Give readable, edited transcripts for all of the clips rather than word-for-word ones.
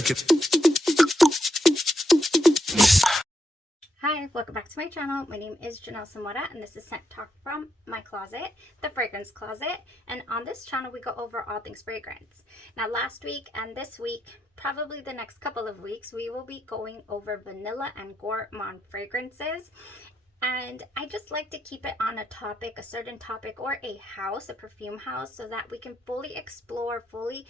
check it. Hi, welcome back to my channel. My name is Janelle and this is Scent Talk from my closet, the fragrance closet. And on this channel, we go over all things fragrance. Now, last week and this week, probably the next couple of weeks, we will be going over Vanilla and Gourmands fragrances. And I just like to keep it on a topic, a certain topic, or a house, a perfume house, so that we can fully explore, fully,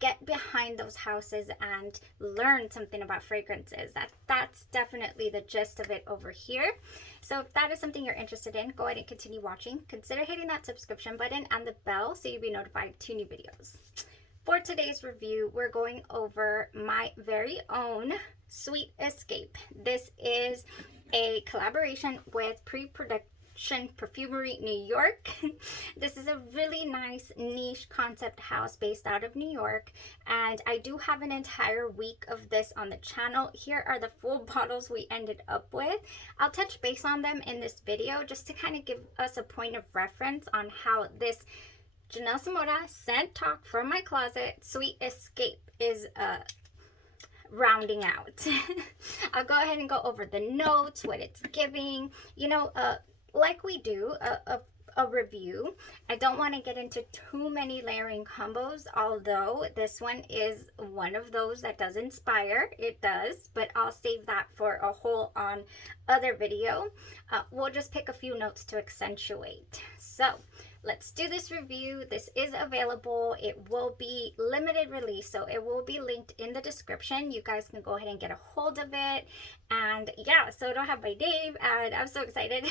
get behind those houses and learn something about fragrances. That's definitely the gist of it over here. So if that is something you're interested in, go ahead and continue watching. Consider hitting that subscription button and the bell so you'll be notified of 2 new videos. For today's review, we're going over my very own Sweet Escape. This is a collaboration with Preproduction Perfumery, New York. This is a really nice niche concept house based out of New York, and I do have an entire week of this on the channel. Here are the full bottles we ended up with. I'll touch base on them in this video just to kind of give us a point of reference on how this Janelle Scent Talk from my closet Sweet Escape is rounding out. I'll go ahead and go over the notes, what it's giving, like we do a review. I don't want to get into too many layering combos, although this one is one of those that does inspire. It does, but I'll save that for a whole on other video. We'll just pick a few notes to accentuate. So let's do this review. This is available. It will be limited release, so it will be linked in the description. You guys can go ahead and get a hold of it. And yeah, so it'll have my name, and I'm so excited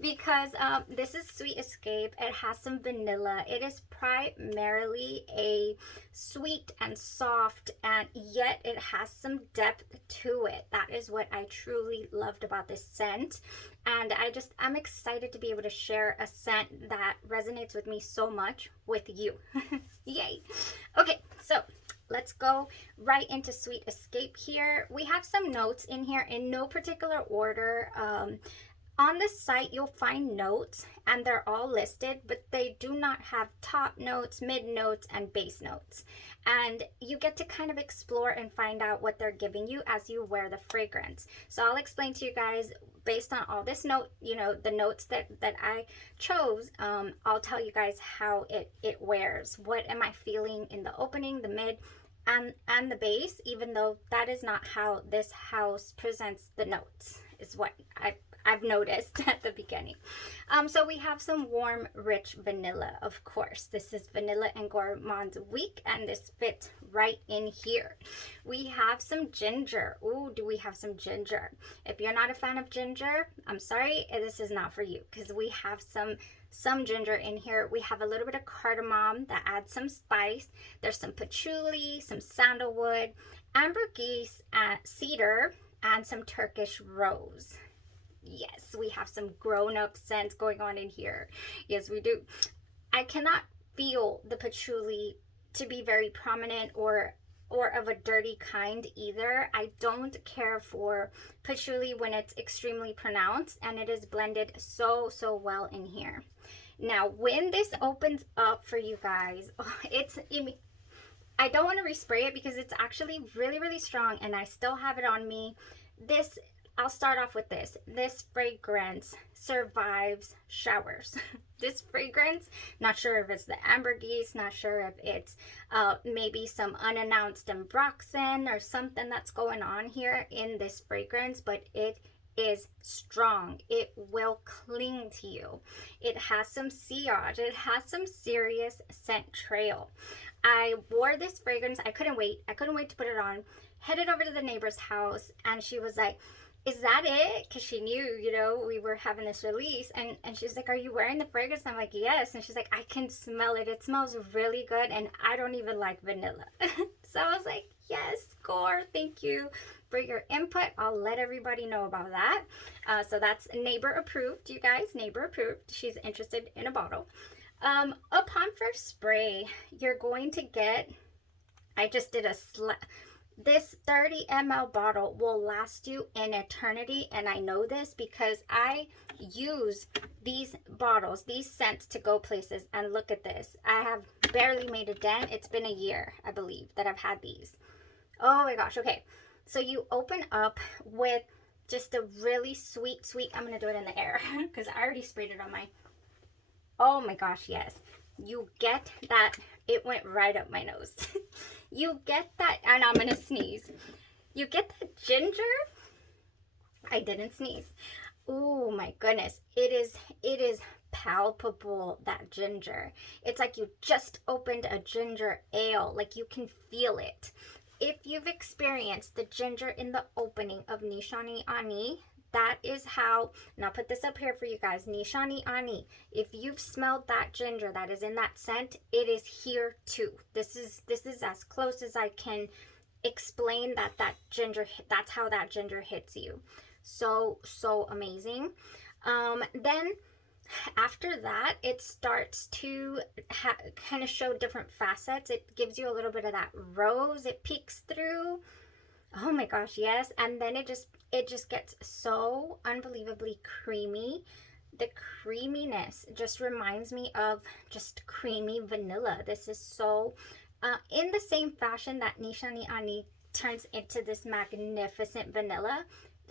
because this is Sweet Escape. It has some vanilla. It is primarily a sweet and soft, and yet it has some depth to it. That is what I truly loved about this scent. And I'm excited to be able to share a scent that resonates with me so much with you. Yay. Okay, so let's go right into Sweet Escape here. We have some notes in here in no particular order. On the site, you'll find notes, and they're all listed, but they do not have top notes, mid notes, and base notes. And you get to kind of explore and find out what they're giving you as you wear the fragrance. So I'll explain to you guys based on all this note, the notes that I chose. I'll tell you guys how it wears. What am I feeling in the opening, the mid, and the base, even though that is not how this house presents the notes, is what I've noticed at the beginning. So we have some warm, rich vanilla, of course. This is Vanilla and Gourmands week, and this fits right in here. We have some ginger. Ooh, do we have some ginger? If you're not a fan of ginger, I'm sorry, this is not for you, because we have some ginger in here. We have a little bit of cardamom that adds some spice. There's some patchouli, some sandalwood, ambergris, cedar, and some Turkish rose. Yes, we have some grown-up scents going on in here. Yes, we do. I cannot feel the patchouli to be very prominent or of a dirty kind either. I don't care for patchouli when it's extremely pronounced, and it is blended so well in here. Now, when this opens up for you guys, I don't want to respray it because it's actually really strong, and I still have it on me. I'll start off with this. This fragrance survives showers. This fragrance, not sure if it's the ambergris, not sure if it's maybe some unannounced ambroxan or something that's going on here in this fragrance, but it is strong. It will cling to you. It has some sillage. It has some serious scent trail. I wore this fragrance. I couldn't wait to put it on. Headed over to the neighbor's house, and she was like, "Is that it?" Because she knew, we were having this release, and she's like, "Are you wearing the fragrance?" I'm like, "Yes." And she's like, "I can smell it. It smells really good, and I don't even like vanilla." So I was like, "Yes, Gore, thank you for your input. I'll let everybody know about that." So that's neighbor approved, you guys. Neighbor approved. She's interested in a bottle. Upon first spray, you're going to get, I just did This 30 ml bottle will last you an eternity, and I know this because I use these bottles, these scents, to go places. And look at this. I have barely made a dent. It's been a year, I believe, that I've had these. Oh my gosh. Okay, so you open up with just a really sweet, I'm gonna do it in the air because I already sprayed it on my, oh my gosh, yes. You get that, it went right up my nose. You get that, and I'm gonna sneeze. You get that ginger. I didn't sneeze. Oh my goodness. It is palpable, that ginger. It's like you just opened a ginger ale. Like you can feel it. If you've experienced the ginger in the opening of Nishani Ani, that is how, and I'll put this up here for you guys, Nishani Ani, if you've smelled that ginger that is in that scent, it is here too. This is as close as I can explain that ginger, that's how that ginger hits you. So amazing. Then after that, it starts to kind of show different facets. It gives you a little bit of that rose. It peeks through. Oh my gosh, yes. And then it just gets so unbelievably creamy. The creaminess just reminds me of just creamy vanilla. This is so in the same fashion that Nishani Ani turns into this magnificent vanilla.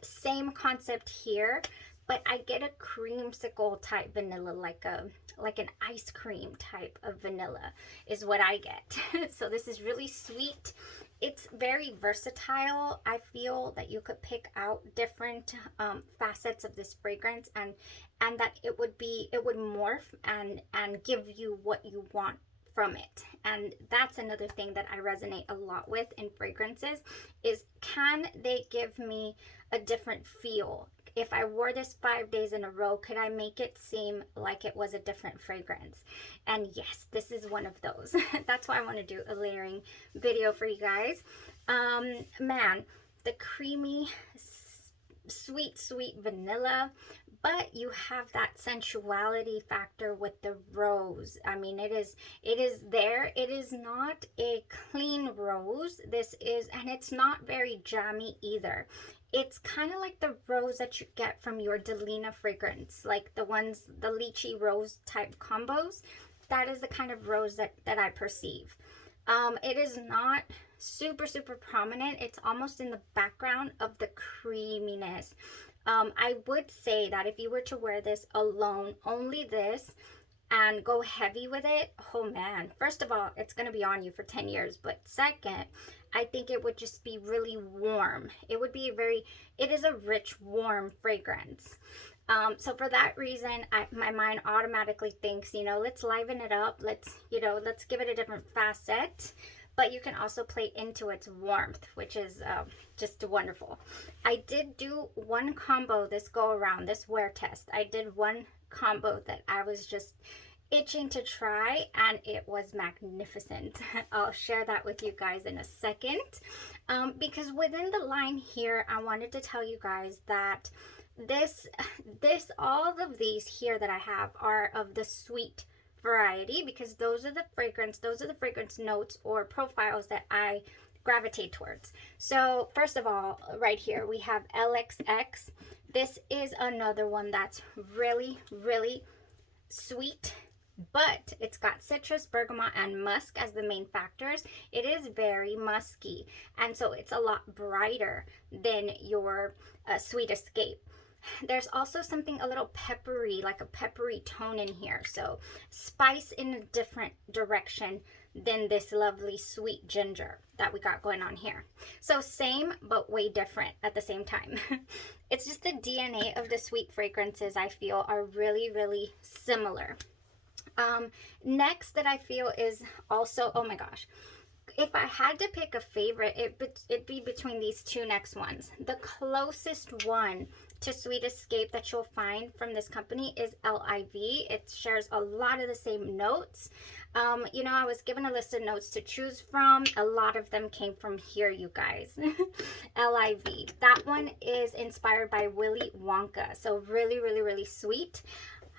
Same concept here, but I get a creamsicle type vanilla, like an ice cream type of vanilla is what I get. So this is really sweet. It's very versatile. I feel that you could pick out different facets of this fragrance, and that it would morph and give you what you want from it. And that's another thing that I resonate a lot with in fragrances is, can they give me a different feel? If I wore this 5 days in a row, could I make it seem like it was a different fragrance? And yes, this is one of those. That's why I want to do a layering video for you guys. Man, the creamy, sweet vanilla, but you have that sensuality factor with the rose. I mean, it is there. It is not a clean rose. This is, and it's not very jammy either. It's kind of like the rose that you get from your Delina fragrance, like the ones, the lychee rose type combos. That is the kind of rose that I perceive. It is not super prominent. It's almost in the background of the creaminess. I would say that if you were to wear this alone, only this, and go heavy with it, oh man, first of all, it's going to be on you for 10 years. But second, I think it would just be really warm. It would be it is a rich, warm fragrance. So for that reason, my mind automatically thinks, let's liven it up. Let's give it a different facet. But you can also play into its warmth, which is just wonderful. I did do one combo this go around, this wear test. I did one combo that I was just itching to try, and it was magnificent. I'll share that with you guys in a second. Because within the line here, I wanted to tell you guys that all of these here that I have are of the sweet variety, because those are the fragrance notes or profiles that I gravitate towards. So first of all, right here we have LXX. This is another one that's really sweet, but it's got citrus, bergamot, and musk as the main factors. It is very musky, and so it's a lot brighter than your Sweet Escape. There's also something a little peppery, like a peppery tone in here. So spice in a different direction than this lovely sweet ginger that we got going on here. So same, but way different at the same time. It's just the DNA of the sweet fragrances I feel are really similar. Next that I feel is also, oh my gosh, if I had to pick a favorite, it'd be between these two next ones. The closest one to Sweet Escape that you'll find from this company is LIV. It shares a lot of the same notes. I was given a list of notes to choose from. A lot of them came from here, you guys. LIV. That one is inspired by Willy Wonka. So really sweet.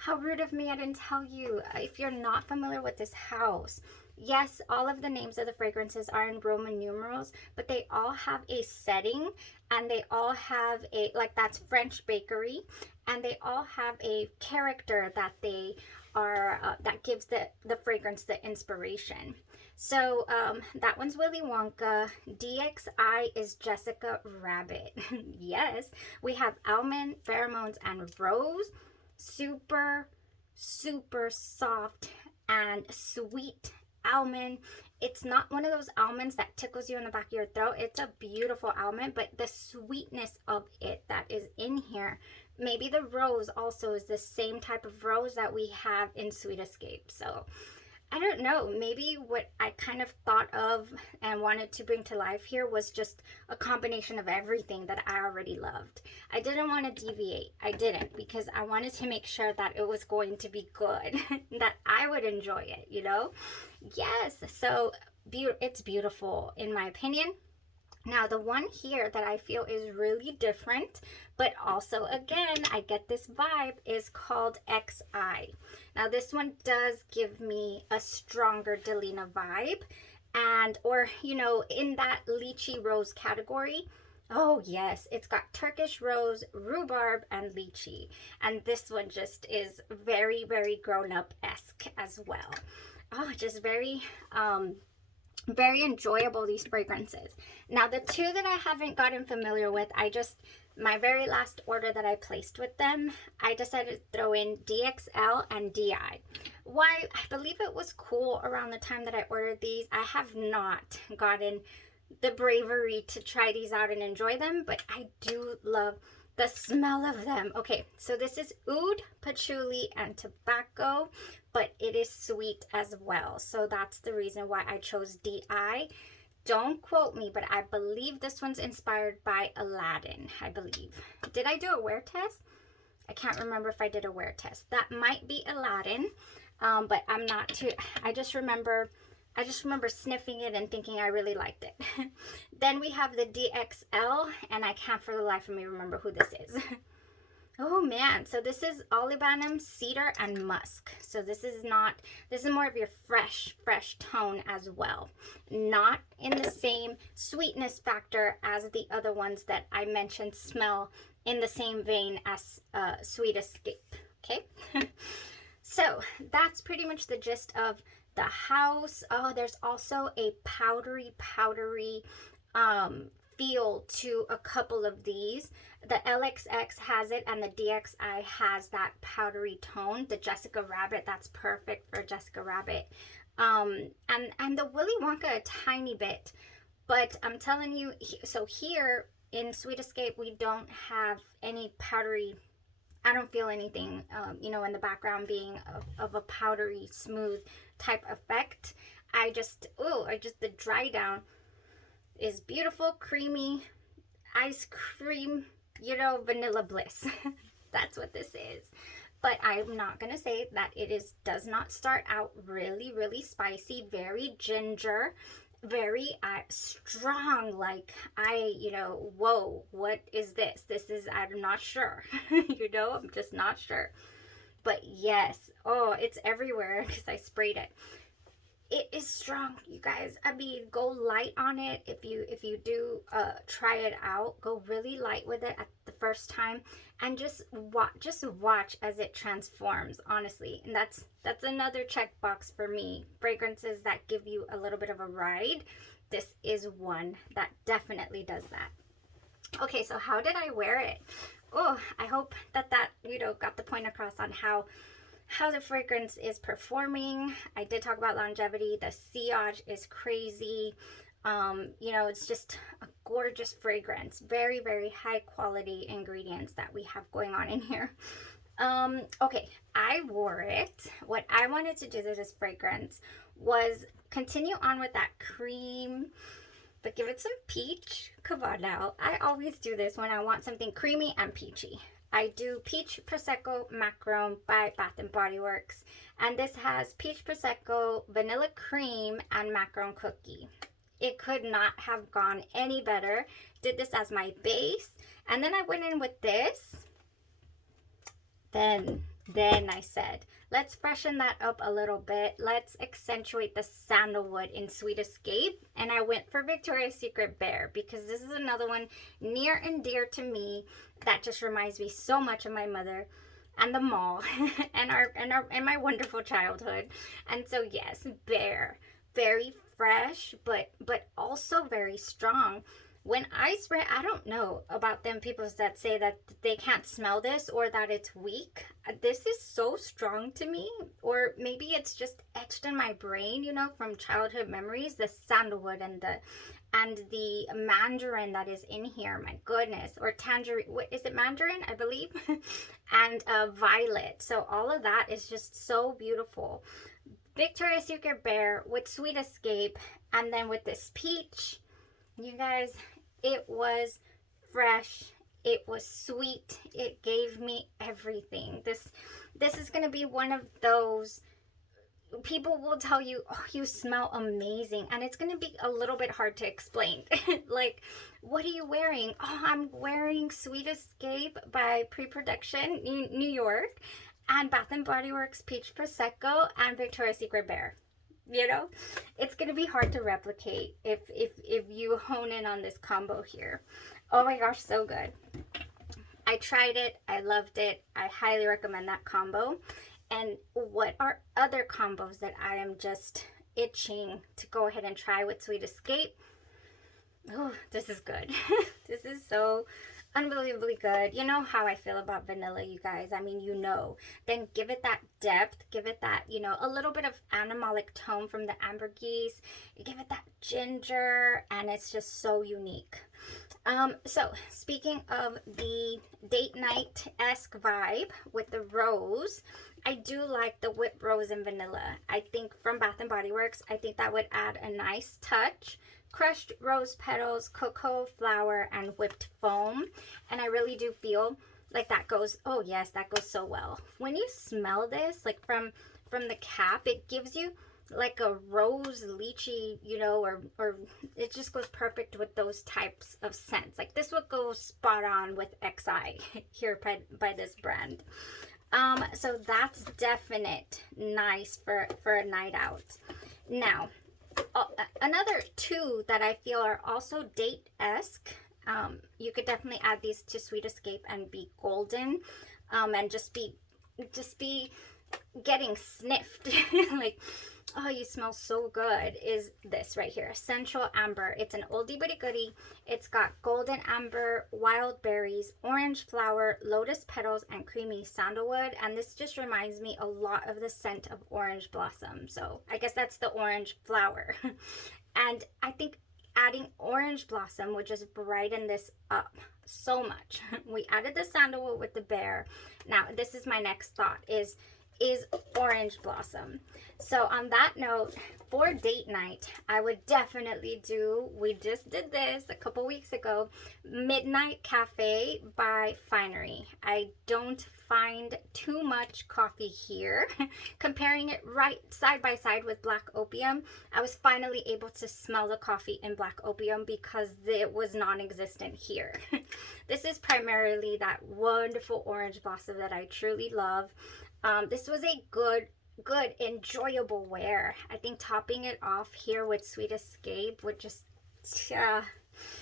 How rude of me, I didn't tell you. If you're not familiar with this house, yes, all of the names of the fragrances are in Roman numerals, but they all have a setting, and they all have a, like, that's French bakery, and they all have a character that they are, that gives the fragrance the inspiration. So that one's Willy Wonka. DXI is Jessica Rabbit. Yes, we have almond, pheromones, and rose. Super, super soft and sweet almond. It's not one of those almonds that tickles you in the back of your throat. It's a beautiful almond, but the sweetness of it that is in here, maybe the rose also is the same type of rose that we have in Sweet Escape. So I don't know, maybe what I kind of thought of and wanted to bring to life here was just a combination of everything that I already loved. I didn't want to deviate. I didn't, because I wanted to make sure that it was going to be good, that I would enjoy it, you know? Yes, so it's beautiful in my opinion. Now, the one here that I feel is really different, but also, again, I get this vibe, is called XI. Now, this one does give me a stronger Delina vibe, and, or, you know, in that lychee rose category. Oh, yes, it's got Turkish rose, rhubarb, and lychee. And this one just is very, very grown-up-esque as well. Oh, just very enjoyable, these fragrances. Now, the two that I haven't gotten familiar with, my very last order that I placed with them, I decided to throw in DXL and DI. Why? I believe it was cool around the time that I ordered these. I have not gotten the bravery to try these out and enjoy them, but I do love the smell of them. Okay, so this is oud, patchouli, and tobacco, but it is sweet as well. So that's the reason why I chose DI. Don't quote me, but I believe this one's inspired by Aladdin, I believe. Did I do a wear test? I can't remember if I did a wear test. That might be Aladdin, but I'm not too, I just remember sniffing it and thinking I really liked it. Then we have the DXL, and I can't for the life of me remember who this is. Oh man, so this is olibanum, cedar, and musk. So this is more of your fresh tone as well. Not in the same sweetness factor as the other ones that I mentioned smell in the same vein as Sweet Escape, okay? So that's pretty much the gist of the house. Oh, there's also a powdery feel to a couple of these. The LXX has it, and the DXI has that powdery tone. The Jessica Rabbit, that's perfect for Jessica Rabbit. And the Willy Wonka a tiny bit, but I'm telling you, so here in Sweet Escape, we don't have any powdery, I don't feel anything, you know, in the background being of a powdery, smooth type effect. The dry down is beautiful, creamy, ice cream, you know, vanilla bliss. That's what this is. But I'm not going to say that it does not start out really spicy, very ginger, very strong, like you know, whoa, what is this? I'm not sure. You know, I'm just not sure. But yes, oh, it's everywhere because I sprayed it. It is strong, you guys. I mean, go light on it. If you do try it out, go really light with it at the first time, and just watch as it transforms, honestly. And that's another checkbox for me. Fragrances that give you a little bit of a ride. This is one that definitely does that. Okay, so how did I wear it? Oh, I hope that you know, got the point across on how the fragrance is performing. I did talk about longevity. The sillage is crazy. You know, it's just a gorgeous fragrance. Very high quality ingredients that we have going on in here. Okay, I wore it. What I wanted to do with this fragrance was continue on with that cream, but give it some peach. Come on now. I always do this when I want something creamy and peachy. I do Peach Prosecco Macaron by Bath & Body Works. And this has Peach Prosecco, Vanilla Cream, and Macaron Cookie. It could not have gone any better. Did this as my base. And then I went in with this. Then Then I said, let's freshen that up a little bit. Let's accentuate the sandalwood in Sweet Escape. And I went for Victoria's Secret Bear because this is another one near and dear to me that just reminds me so much of my mother and the mall and my wonderful childhood. And so yes, Bear, very fresh, but also very strong. When I spray, I don't know about them people that say that they can't smell this or that it's weak. This is so strong to me, or maybe it's just etched in my brain, you know, from childhood memories, the sandalwood and the mandarin that is in here, my goodness, or tangerine, what is it, mandarin, I believe, and violet. So all of that is just so beautiful. Victoria's Secret Bear with Sweet Escape, and then with this peach, you guys, it was fresh, it was sweet, it gave me everything. This is going to be one of those, people will tell you, oh, you smell amazing, and it's going to be a little bit hard to explain. Like, what are you wearing? Oh, I'm wearing Sweet Escape by Preproduction New York, and Bath & Body Works Peach Prosecco, and Victoria's Secret Bear. You know, it's going to be hard to replicate if you hone in on this combo here. Oh my gosh, so good. I tried it. I loved it. I highly recommend that combo. And what are other combos that I am just itching to go ahead and try with Sweet Escape? Oh, this is good. This is so unbelievably good. You know how I feel about vanilla, you guys. I mean, you know. Then give it that depth. Give it that, you know, a little bit of animalic tone from the ambergris. You give it that ginger, and it's just so unique. So speaking of the date night-esque vibe with the rose, I do like the whipped rose and vanilla. I think from Bath & Body Works, I think that would add a nice touch. Crushed rose petals, cocoa flour, and whipped foam. And I really do feel like that goes, oh yes, that goes so well. When you smell this, like from the cap, it gives you like a rose lychee, you know, or it just goes perfect with those types of scents. Like this would go spot on with XI here by this brand. So that's definite nice for a night out. Now, another two that I feel are also date-esque, you could definitely add these to Sweet Escape and be golden, and just be getting sniffed like, oh, you smell so good, is this right here, Essential Amber. It's an oldie but a goodie. It's got golden amber, wild berries, orange flower, lotus petals, and creamy sandalwood. And this just reminds me a lot of the scent of orange blossom. So I guess that's the orange flower. And I think adding orange blossom would just brighten this up so much. We added the sandalwood with the bear. Now, this is my next thought, is orange blossom. So on that note, for date night, I would definitely do, we just did this a couple weeks ago, Midnight Cafe by Finery. I don't find too much coffee here. Comparing it right side by side with Black Opium, I was finally able to smell the coffee in Black Opium because it was non-existent here. This is primarily that wonderful orange blossom that I truly love. This was a good, enjoyable wear. I think topping it off here with Sweet Escape would just,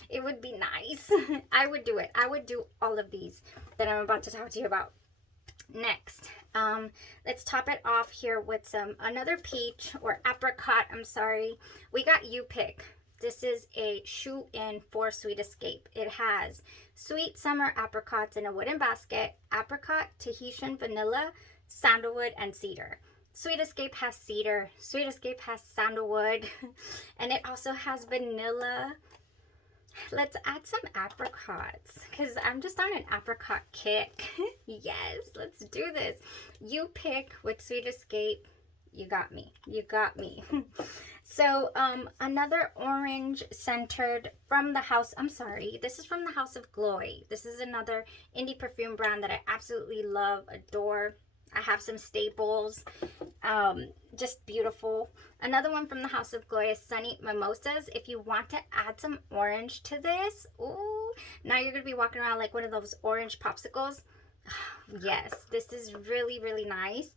it would be nice. I would do it. I would do all of these that I'm about to talk to you about. Next, let's top it off here with another peach or apricot. I'm sorry. We got U-Pick. This is a shoe-in for Sweet Escape. It has sweet summer apricots in a wooden basket, apricot, Tahitian vanilla, sandalwood, and cedar. Sweet Escape has cedar. Sweet Escape has sandalwood. And it also has vanilla. Let's add some apricots because I'm just on an apricot kick. Yes, let's do this. U-Pick with Sweet Escape. You got me. You got me. So another orange centered from the house. I'm sorry. This is from the Haus of Gloi. This is another indie perfume brand that I absolutely love, adore. I have some staples, just beautiful. Another one from the Haus of Gloi is Sunny Mimosas. If you want to add some orange to this, ooh, now you're going to be walking around like one of those orange popsicles. Yes, this is really, really nice.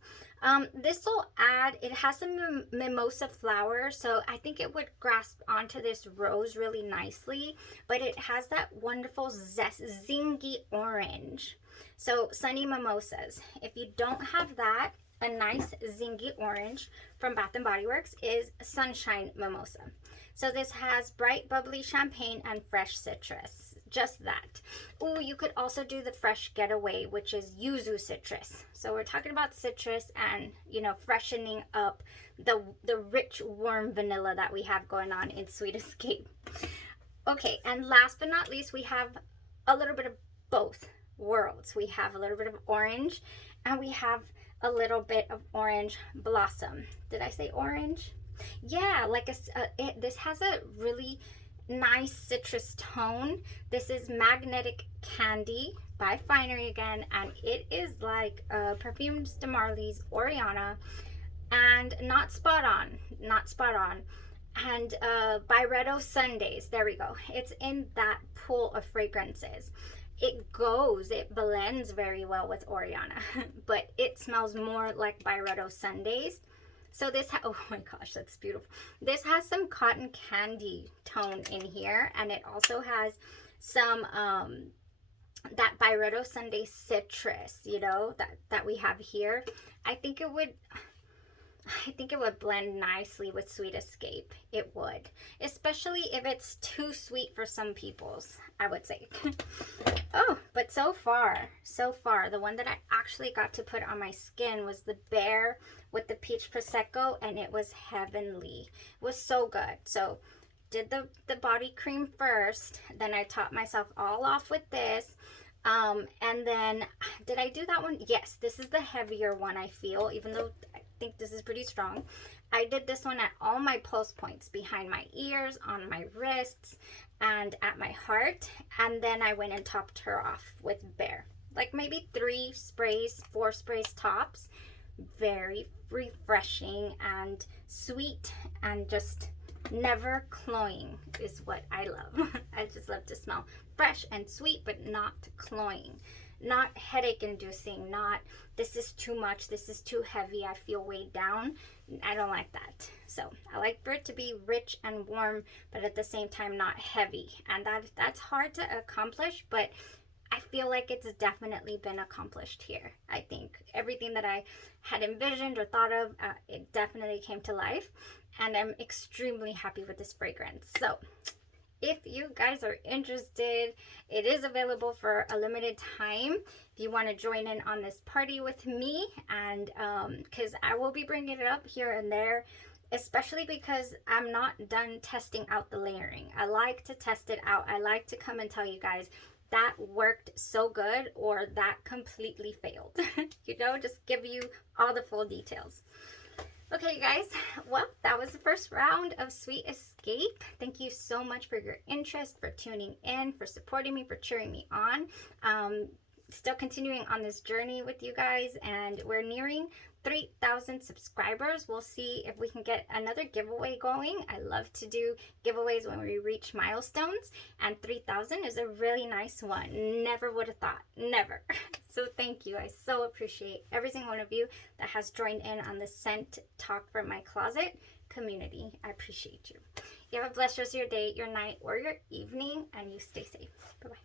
This will add, it has some mimosa flower, so I think it would grasp onto this rose really nicely, but it has that wonderful zest, zingy orange. So Sunny Mimosas, if you don't have that, a nice zingy orange from Bath & Body Works is Sunshine Mimosa. So this has bright bubbly champagne and fresh citrus. Just that. Ooh, you could also do the fresh getaway, which is yuzu citrus. So we're talking about citrus and, you know, freshening up the rich, warm vanilla that we have going on in Sweet Escape. Okay, and last but not least, we have a little bit of both worlds. We have a little bit of orange and we have a little bit of orange blossom. Did I say orange? Yeah, like this has a really nice citrus tone. This is Magnetic Candy by Finery again, and it is like Perfumes de Marly's Oriana, and not spot on, and Byretto Sundays. There we go. It's in that pool of fragrances. It blends very well with Oriana, but it smells more like Byretto Sundays. So this, oh my gosh, that's beautiful. This has some cotton candy tone in here, and it also has some that Byretto Sunday citrus, you know, that we have here. I think it would blend nicely with Sweet Escape. It would, especially if it's too sweet for some people's, I would say. Oh, but so far, the one that I actually got to put on my skin was the Bear with the peach prosecco, and it was heavenly. It was so good. So did the body cream first, then I topped myself all off with this. And then did I do that one? Yes, this is the heavier one, I feel, even though I think this is pretty strong. I did this one at all my pulse points, behind my ears, on my wrists, and at my heart. And then I went and topped her off with Bear, like maybe 3 sprays, 4 sprays tops. Very refreshing and sweet, and just never cloying is what I love. I just love to smell fresh and sweet, but not cloying, not headache inducing, not this is too much, this is too heavy, I feel weighed down. I don't like that. So I like for it to be rich and warm, but at the same time not heavy, and that's hard to accomplish, but I feel like it's definitely been accomplished here. I think everything that I had envisioned or thought of, it definitely came to life, and I'm extremely happy with this fragrance. So if you guys are interested, it is available for a limited time. If you want to join in on this party with me, and because I will be bringing it up here and there, especially because I'm not done testing out the layering. I like to test it out. I like to come and tell you guys that worked so good or that completely failed. You know, just give you all the full details. Okay, you guys, well, that was the first round of Sweet Escape. Thank you so much for your interest, for tuning in, for supporting me, for cheering me on. Still continuing on this journey with you guys, and we're nearing 3,000 subscribers. We'll see if we can get another giveaway going. I love to do giveaways when we reach milestones, and 3,000 is a really nice one. Never would have thought, never. So thank you. I so appreciate every single one of you that has joined in on the Scent Talk from My Closet community. I appreciate you. You have a blessed rest of your day, your night, or your evening, and you stay safe. Bye-bye.